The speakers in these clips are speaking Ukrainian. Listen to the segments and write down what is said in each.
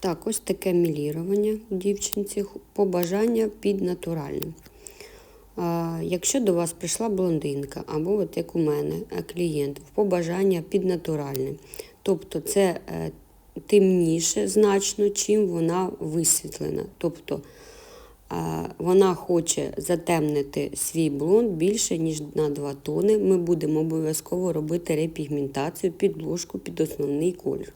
Так, ось таке мілірування у дівчинці, побажання під натуральним. Якщо до вас прийшла блондинка, або от як у мене е, клієнт, побажання під натуральним, тобто це е, темніше значно, чим вона висвітлена. Тобто вона хоче затемнити свій блонд більше, ніж на 2 тони. Ми будемо обов'язково робити репігментацію під ложку, під основний колір.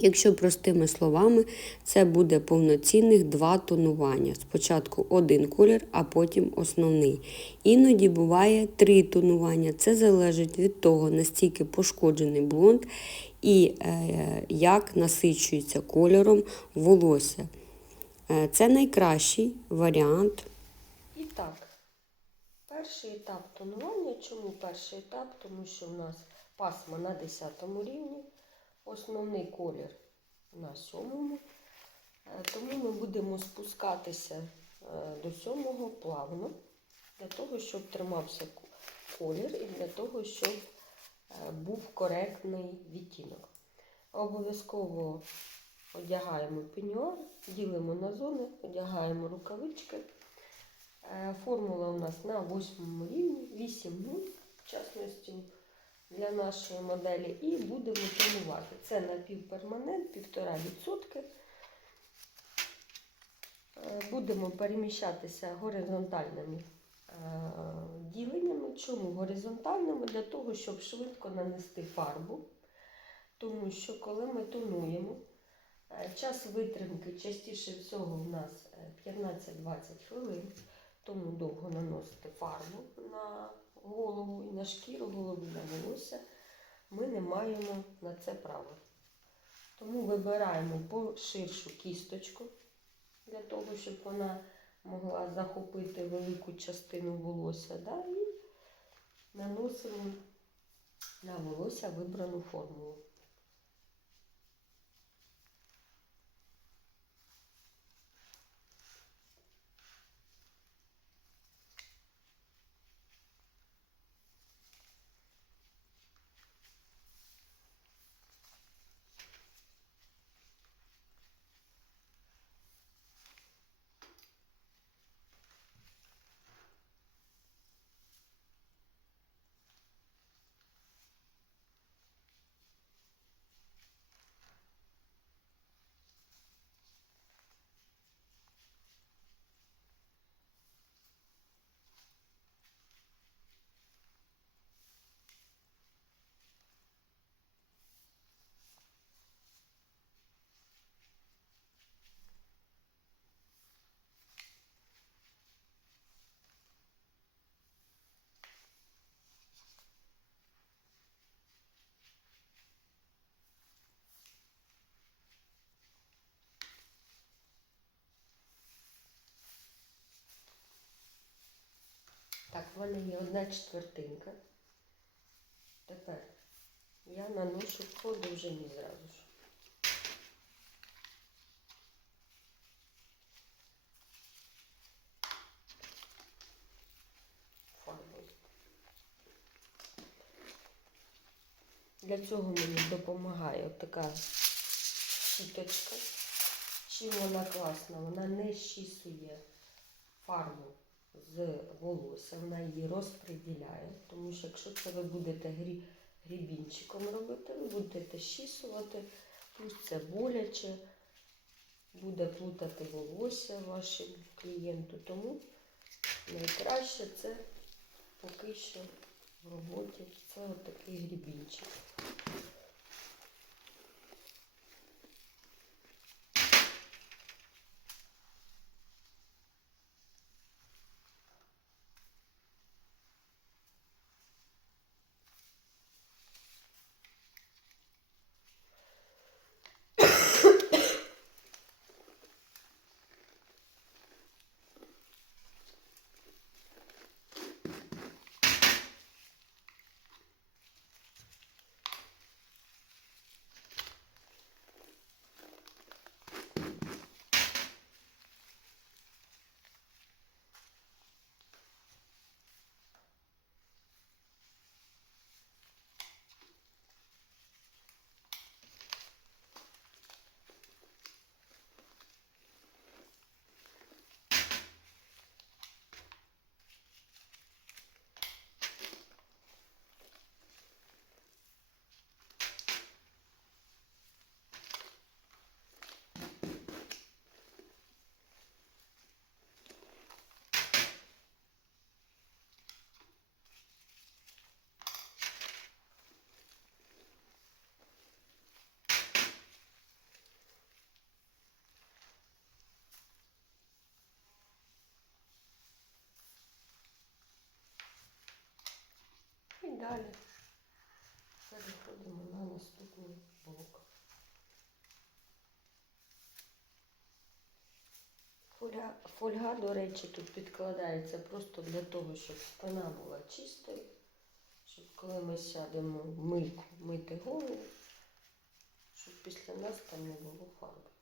Якщо простими словами, це буде повноцінних два тонування. Спочатку один колір, а потім основний. Іноді буває три тонування. Це залежить від того, настільки пошкоджений блонд і е, як насичується кольором волосся. Е, це найкращий варіант. І так, перший етап тонування. Чому перший етап? Тому що в нас пасма на 10 рівні, основний колір на 7. Тому ми будемо спускатися е, до 7 плавно, для того, щоб тримався колір і для того, щоб е, був коректний відтінок. Обов'язково одягаємо пеньюар, ділимо на зони, одягаємо рукавички. Е, Формула у нас на восьмому рівні, 8 гун, в частності для нашої моделі, і будемо тонувати. Це напівперманент, 1,5%. Е, Будемо переміщатися горизонтальними е, діленнями. Чому горизонтальними? Для того, щоб швидко нанести фарбу. Тому що коли ми тонуємо, е, час витримки частіше всього в нас е, 15-20 хвилин, тому довго наносити фарбу на голову і на шкіру голови на волосся, ми не маємо на це права. Тому вибираємо поширшу кісточку для того, щоб вона могла захопити велику частину волосся. Да? І наносимо на волосся вибрану формулу. Мене є одна четвертинка. Тепер я наношу по довжині зразу ж. Для цього мені допомагає така щіточка. Чим вона класна? Вона не щісує фарбу з волосся, вона її розподіляє, тому що якщо це ви будете грі, грібінчиком робити, ви будете щісувати, плюс це боляче, буде плутати волосся вашому клієнту. Тому найкраще це поки що в роботі це отакий грібінчик. Далі переходимо на наступний блок. Фольга, фольга, до речі, тут підкладається просто для того, щоб спина була чистою, щоб коли ми сядемо в мийку мити голову, щоб після нас там не було фарби.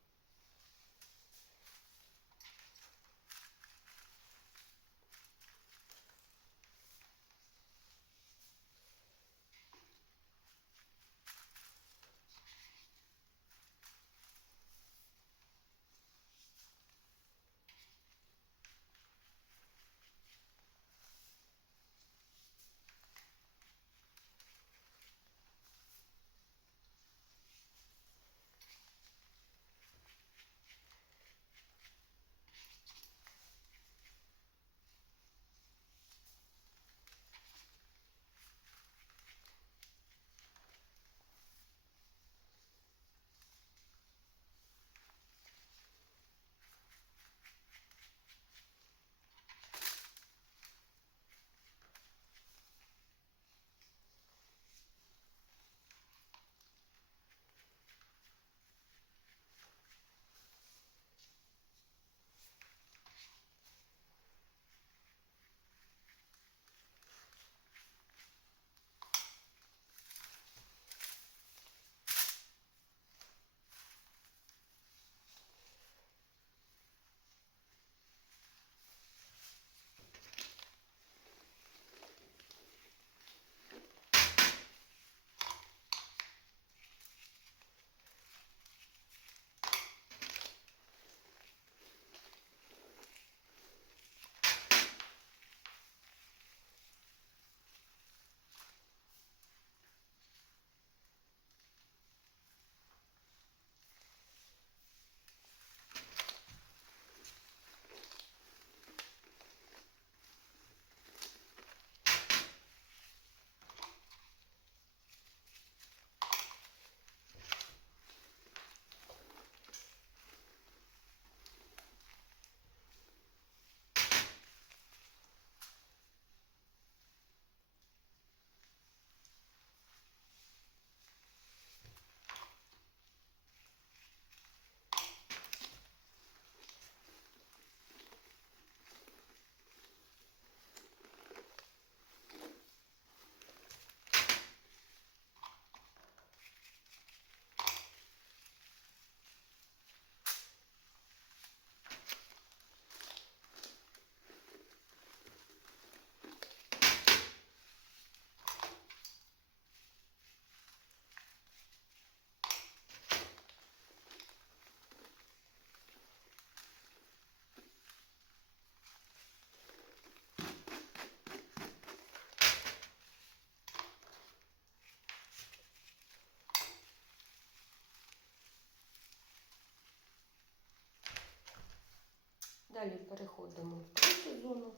Далі переходимо в третю зону.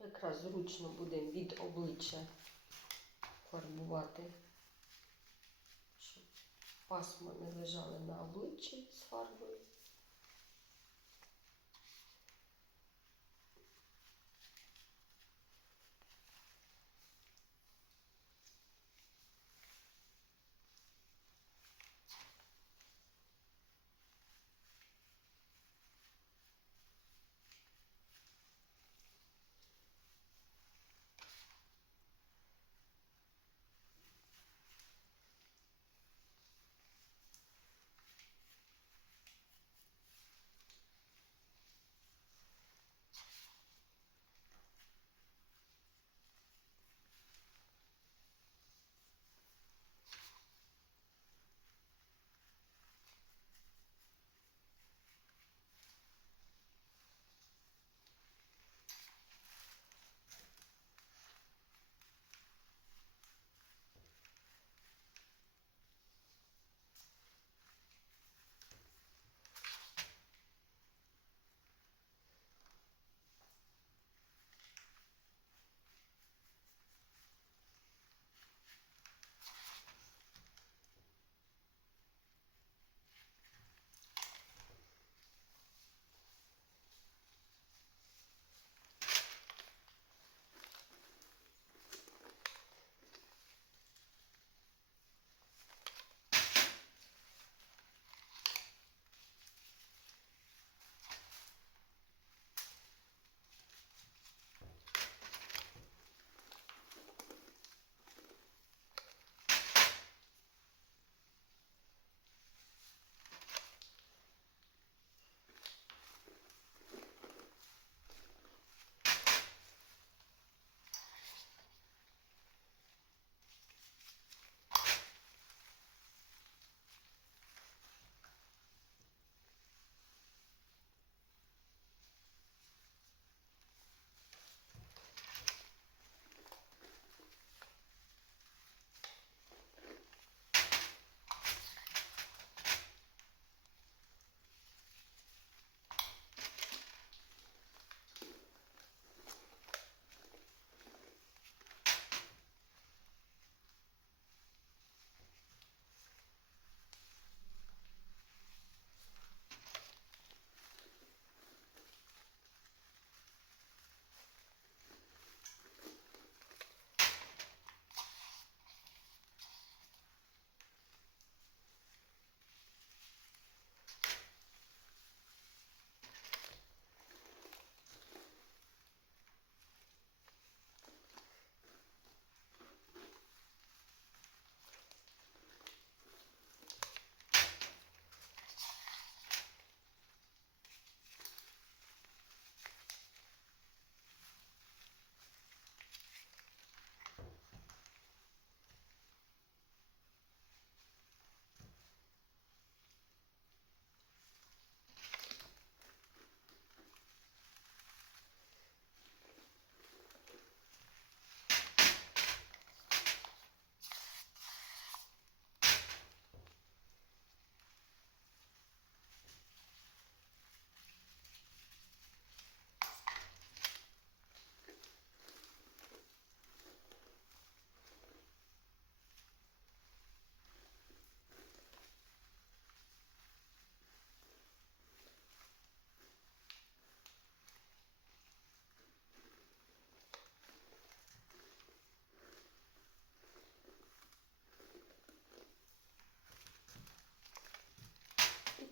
Якраз зручно будемо від обличчя фарбувати, щоб пасма не лежали на обличчі з фарбою.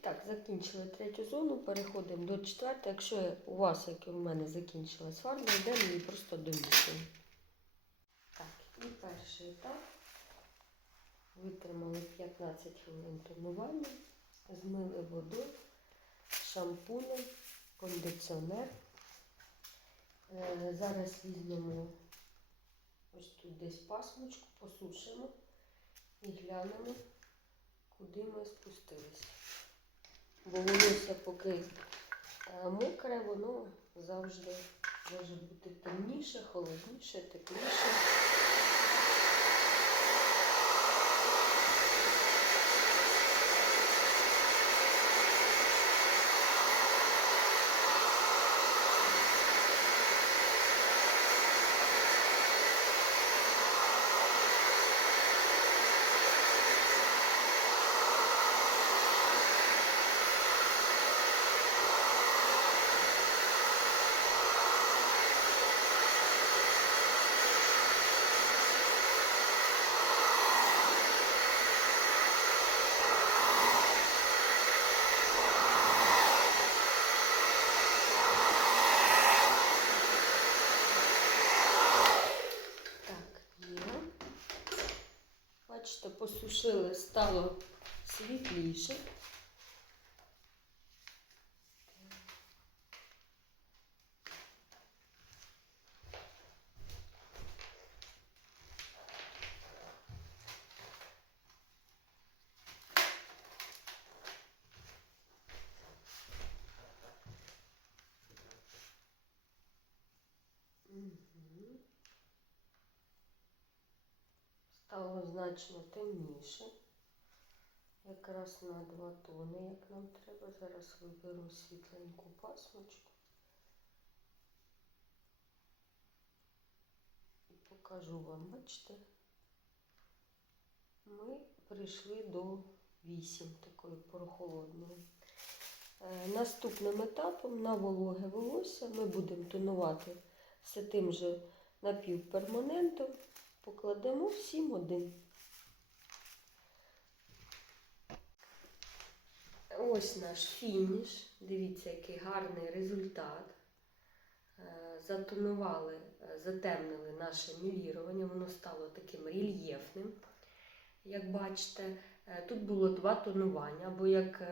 Так, закінчили третю зону, переходимо до четвертої. Якщо у вас, як і у мене, закінчилась фарба, йдемо її просто домішуємо. Так, і перший етап. Витримали 15 хвилин тонування, змили водою, шампунем, кондиціонер. Е, Зараз візьмемо ось тут десь пасмочку, посушимо і глянемо, куди ми спустилися. Бо волосся поки е, мокре, воно завжди може бути темніше, холодніше, тепліше. Так, є. Бачите, посушили, стало світліше. Стало значно темніше. Якраз на два тони, як нам треба. Зараз виберу світленьку пасмочку. І покажу вам, бачите, ми прийшли до 8 такої прохолодної. Е, Наступним етапом на вологе волосся ми будемо тонувати все тим же напівперманентом, покладемо всім один. Ось наш фініш. Дивіться, який гарний результат. Е, Затонували, е, затемнили наше мілірування, воно стало таким рельєфним. Як бачите, Е, тут було два тонування, або як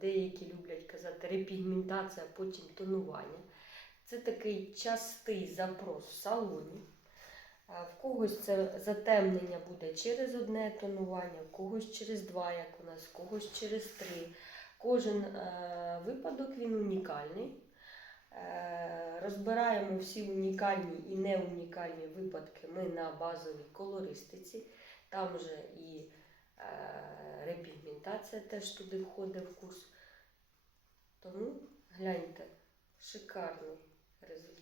деякі люблять казати, репігментація, потім тонування. Це такий частий запрос в салоні. Е, В когось це затемнення буде через одне тонування, в когось через два, як у нас, в когось через три. Кожен е, випадок він унікальний. Е, Розбираємо всі унікальні і неунікальні випадки ми на базовій колористиці. Там же і е, репігментація теж туди входить в курс. Тому гляньте, шикарний результат.